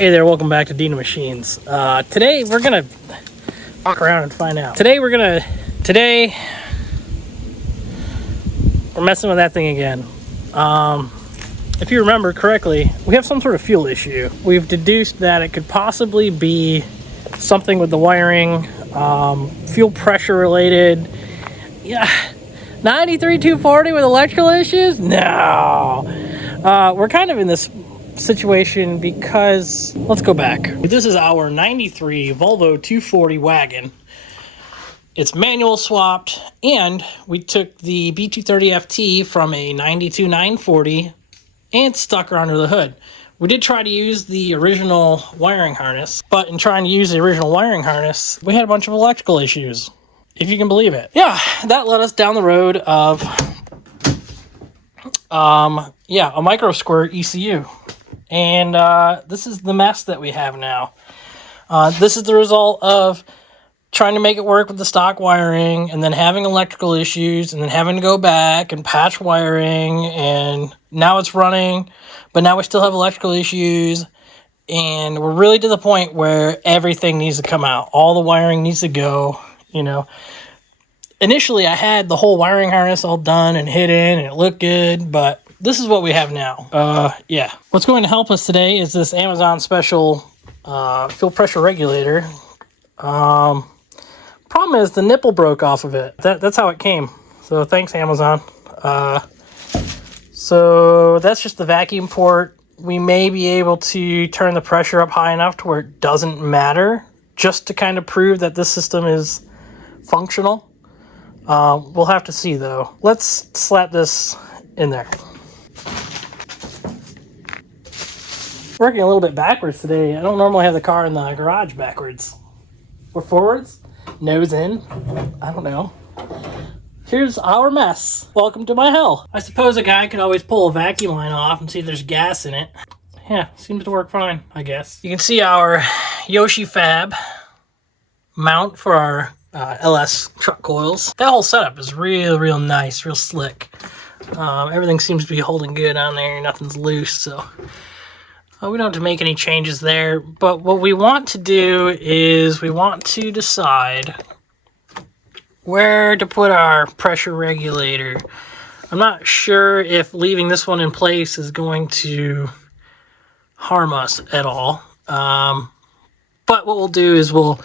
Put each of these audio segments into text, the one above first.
Hey there, welcome back to Dina Machines. Today we're gonna walk around and find out. Today we're messing with that thing again. If you remember correctly, we have some sort of fuel issue. We've deduced that it could possibly be something with the wiring, fuel pressure related. Yeah, 93-240 with electrical issues? No. We're kind of in this situation because, let's go back. This is our 93 Volvo 240 Wagon. It's manual swapped, and we took the B230 FT from a 92 940 and stuck her under the hood. We did try to use the original wiring harness, but in trying to use the original wiring harness, we had a bunch of electrical issues, if you can believe it. Yeah, that led us down the road of a micro squirt ECU. And this is the mess that we have now. This is the result of trying to make it work with the stock wiring and then having electrical issues and then having to go back and patch wiring, and now it's running, but now we still have electrical issues, and we're really to the point where everything needs to come out. All the wiring needs to go, you know. Initially, I had the whole wiring harness all done and hidden, and it looked good, but this is what we have now. Yeah. What's going to help us today is this Amazon special fuel pressure regulator. Problem is the nipple broke off of it. That's how it came. So thanks, Amazon. So that's just the vacuum port. We may be able to turn the pressure up high enough to where it doesn't matter, just to kind of prove that this system is functional. We'll have to see, though. Let's slap this in there. Working a little bit backwards today. I don't normally have the car in the garage backwards. Or forwards? Nose in? I don't know. Here's our mess. Welcome to my hell. I suppose a guy could always pull a vacuum line off and see if there's gas in it. Yeah, seems to work fine, I guess. You can see our Yoshi Fab mount for our LS truck coils. That whole setup is real nice, real slick. Everything seems to be holding good on there. Nothing's loose, so we don't have to make any changes there. But what we want to do is we want to decide where to put our pressure regulator. I'm not sure if leaving this one in place is going to harm us at all. But what we'll do is we'll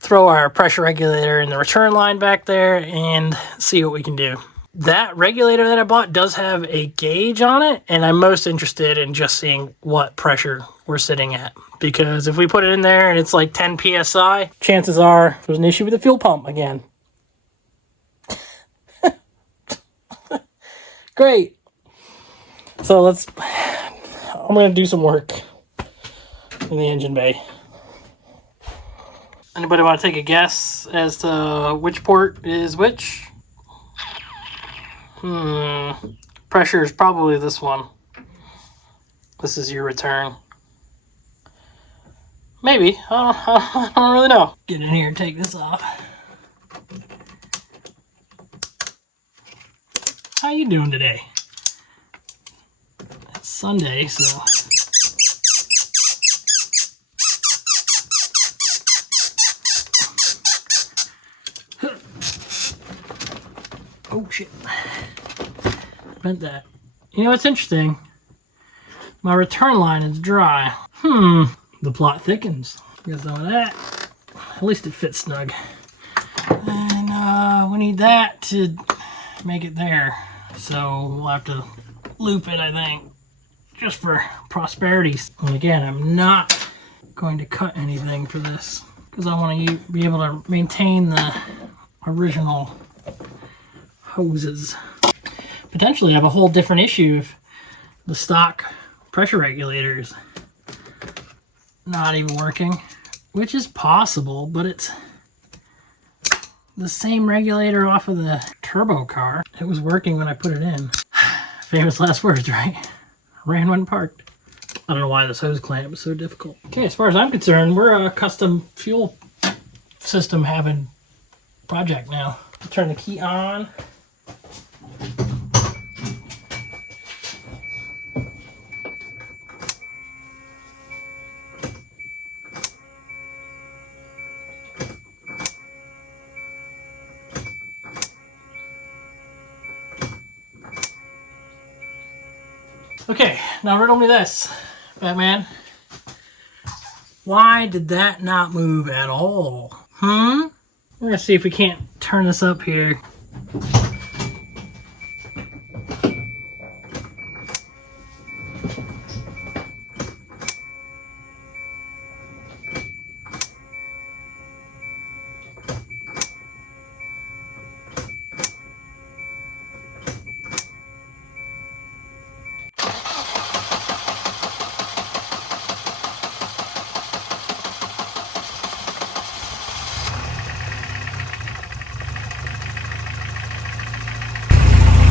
throw our pressure regulator in the return line back there and see what we can do. That regulator that I bought does have a gauge on it, and I'm most interested in just seeing what pressure we're sitting at. Because if we put it in there and it's like 10 PSI, chances are there's an issue with the fuel pump again. Great. So I'm going to do some work in the engine bay. Anybody want to take a guess as to which port is which? Pressure is probably this one. This is your return. Maybe. I don't really know. Get in here and take this off. How you doing today? It's Sunday, so... Oh, shit. Bent that. You know, it's interesting. My return line is dry. The plot thickens. Got some of that. At least it fits snug. And we need that to make it there. So we'll have to loop it, I think, just for prosperity. And again, I'm not going to cut anything for this because I want to be able to maintain the original hoses. Potentially have a whole different issue if the stock pressure regulator's not even working, which is possible, but it's the same regulator off of the turbo car. It was working when I put it in. Famous last words, right? Ran when parked. I don't know why this hose clamp was so difficult. Okay, as far as I'm concerned, we're a custom fuel system having project now. Turn the key on. Okay, now riddle me this, Batman. Why did that not move at all? We're gonna see if we can't turn this up here.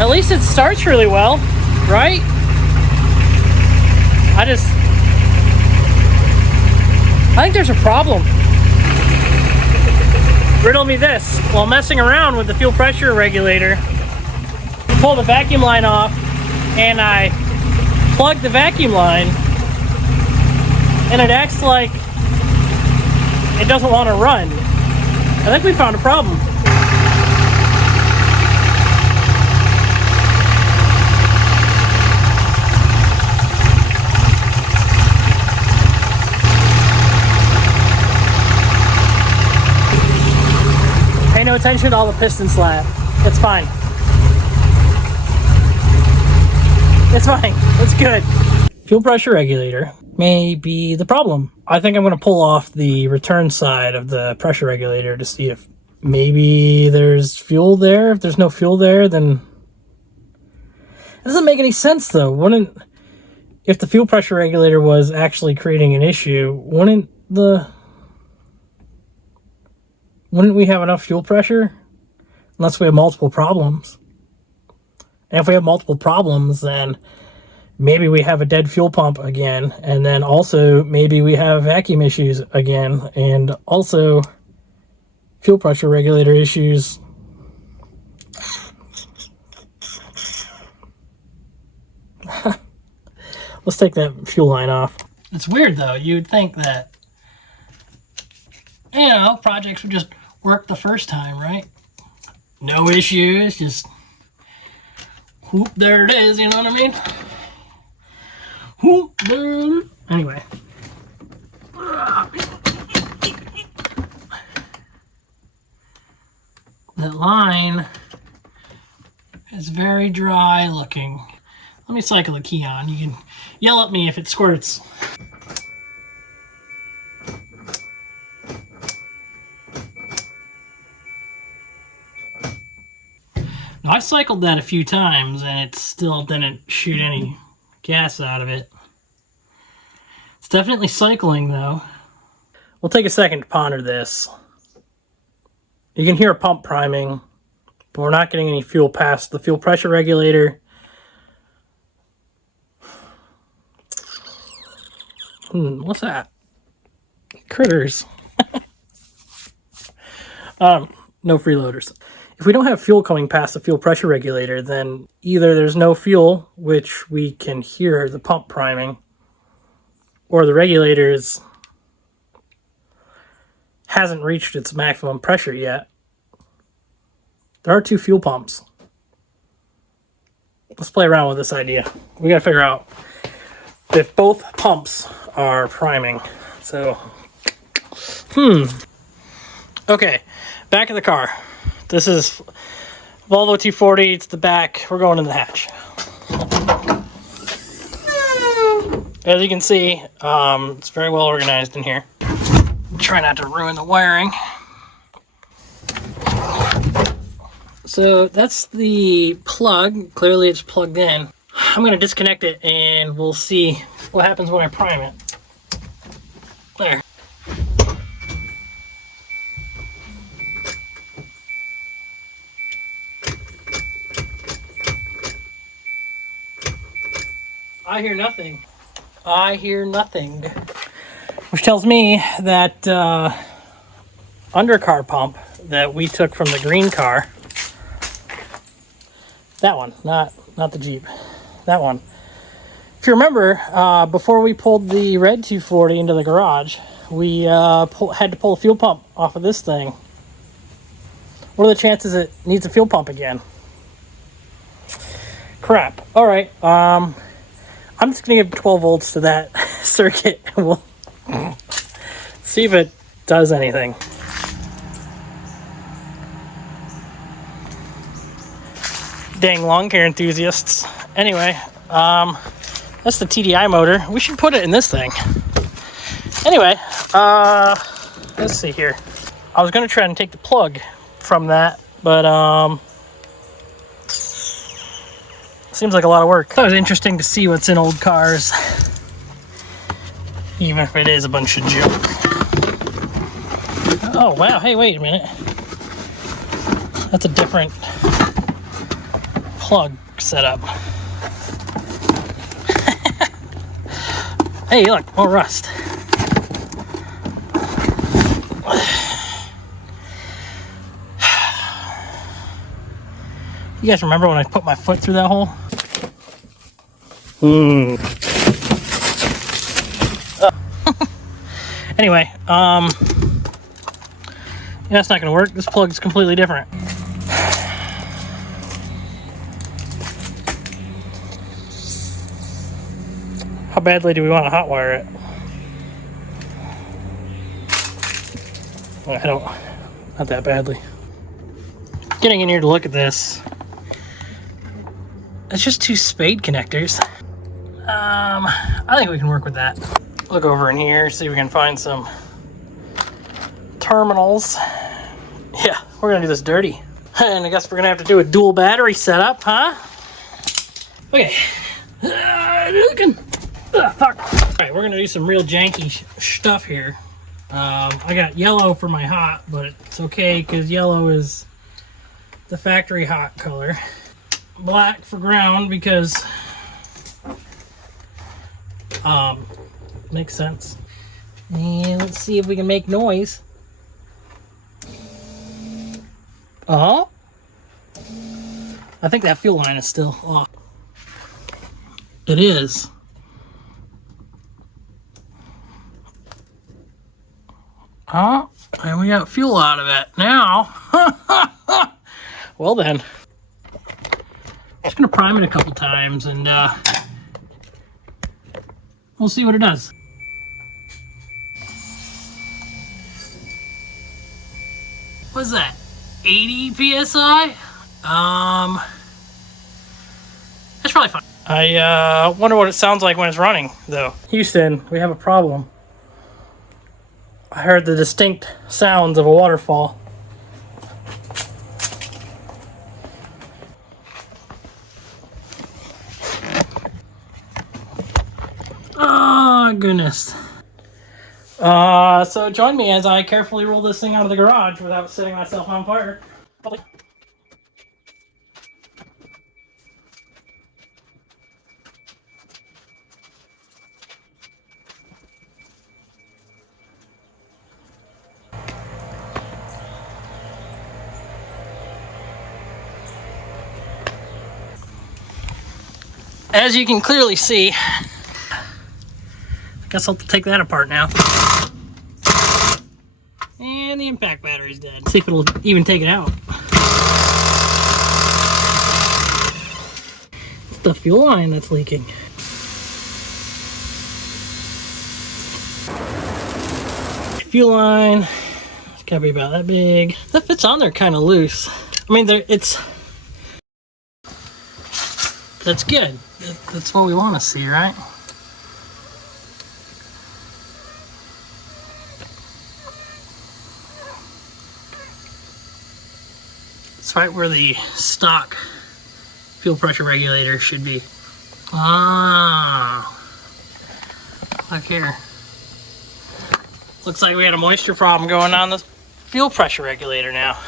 At least it starts really well, right? I think there's a problem. Riddle me this. While messing around with the fuel pressure regulator, I pull the vacuum line off and I plug the vacuum line and it acts like it doesn't want to run. I think we found a problem. Pay no attention to all the piston slap. It's fine. It's fine. It's good. Fuel pressure regulator may be the problem. I think I'm going to pull off the return side of the pressure regulator to see if maybe there's fuel there. If there's no fuel there, then it doesn't make any sense though. If the fuel pressure regulator was actually creating an issue, wouldn't we have enough fuel pressure? Unless we have multiple problems. And if we have multiple problems, then maybe we have a dead fuel pump again. And then also maybe we have vacuum issues again. And also fuel pressure regulator issues. Let's take that fuel line off. It's weird though. You'd think that, projects would just work the first time, right? No issues, just whoop, there it is, you know what I mean? Whoop, there it is. Anyway. That line is very dry looking. Let me cycle the key on. You can yell at me if it squirts. I cycled that a few times and it still didn't shoot any gas out of it. It's definitely cycling though. We'll take a second to ponder this. You can hear a pump priming, but we're not getting any fuel past the fuel pressure regulator. What's that? Critters. No freeloaders. If we don't have fuel coming past the fuel pressure regulator, then either there's no fuel, which we can hear the pump priming, or the regulator hasn't reached its maximum pressure yet. There are two fuel pumps. Let's play around with this idea. We gotta figure out if both pumps are priming. So, okay, back of the car. This is Volvo 240, it's the back. We're going in the hatch. As you can see, it's very well organized in here. Try not to ruin the wiring. So that's the plug. Clearly it's plugged in. I'm going to disconnect it and we'll see what happens when I prime it. There. I hear nothing. I hear nothing. Which tells me that undercar pump that we took from the green car, that one, not the Jeep, that one. If you remember, before we pulled the red 240 into the garage, we had to pull a fuel pump off of this thing. What are the chances it needs a fuel pump again? Crap. All right. I'm just gonna give 12 volts to that circuit and we'll see if it does anything. Dang lawn care enthusiasts. Anyway, that's the TDI motor. We should put it in this thing. Anyway, let's see here. I was gonna try and take the plug from that, but seems like a lot of work. That was interesting to see what's in old cars, even if it is a bunch of junk. Oh wow, hey, wait a minute. That's a different plug setup. Hey, look, more rust. You guys remember when I put my foot through that hole? Anyway, yeah, that's not gonna work. This plug is completely different. How badly do we want to hotwire it? I don't, not that badly. Getting in here to look at this. It's just 2 spade connectors. I think we can work with that. Look over in here, see if we can find some terminals. Yeah, we're gonna do this dirty. And I guess we're gonna have to do a dual battery setup, huh? Okay. Fuck. All right, we're gonna do some real janky stuff here. I got yellow for my hot, but it's okay because yellow is the factory hot color. Black for ground because makes sense. And let's see if we can make noise. I think that fuel line is still off. It is. And we got fuel out of it now. Well then, just gonna prime it a couple times and we'll see what it does. What's that? 80 psi? That's probably fine. I wonder what it sounds like when it's running, though. Houston, we have a problem. I heard the distinct sounds of a waterfall. Oh, goodness. So join me as I carefully roll this thing out of the garage without setting myself on fire. As you can clearly see, I guess I'll take that apart now. And the impact battery's dead. Let's see if it'll even take it out. It's the fuel line that's leaking. Fuel line, it's gotta be about that big. That fits on there kind of loose. I mean, that's good. That's what we want to see, right? It's right where the stock fuel pressure regulator should be. Ah, look here. Looks like we had a moisture problem going on the fuel pressure regulator now.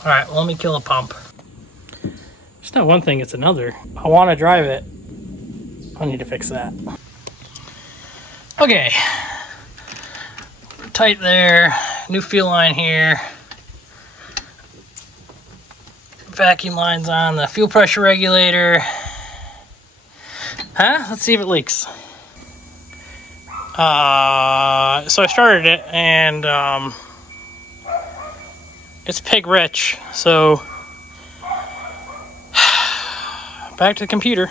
All right, well, let me kill a pump. It's not one thing, it's another. I want to drive it. I need to fix that. Okay. Tight there. New fuel line here. Vacuum lines on the fuel pressure regulator. Huh? Let's see if it leaks. So I started it and it's pig rich, so back to the computer.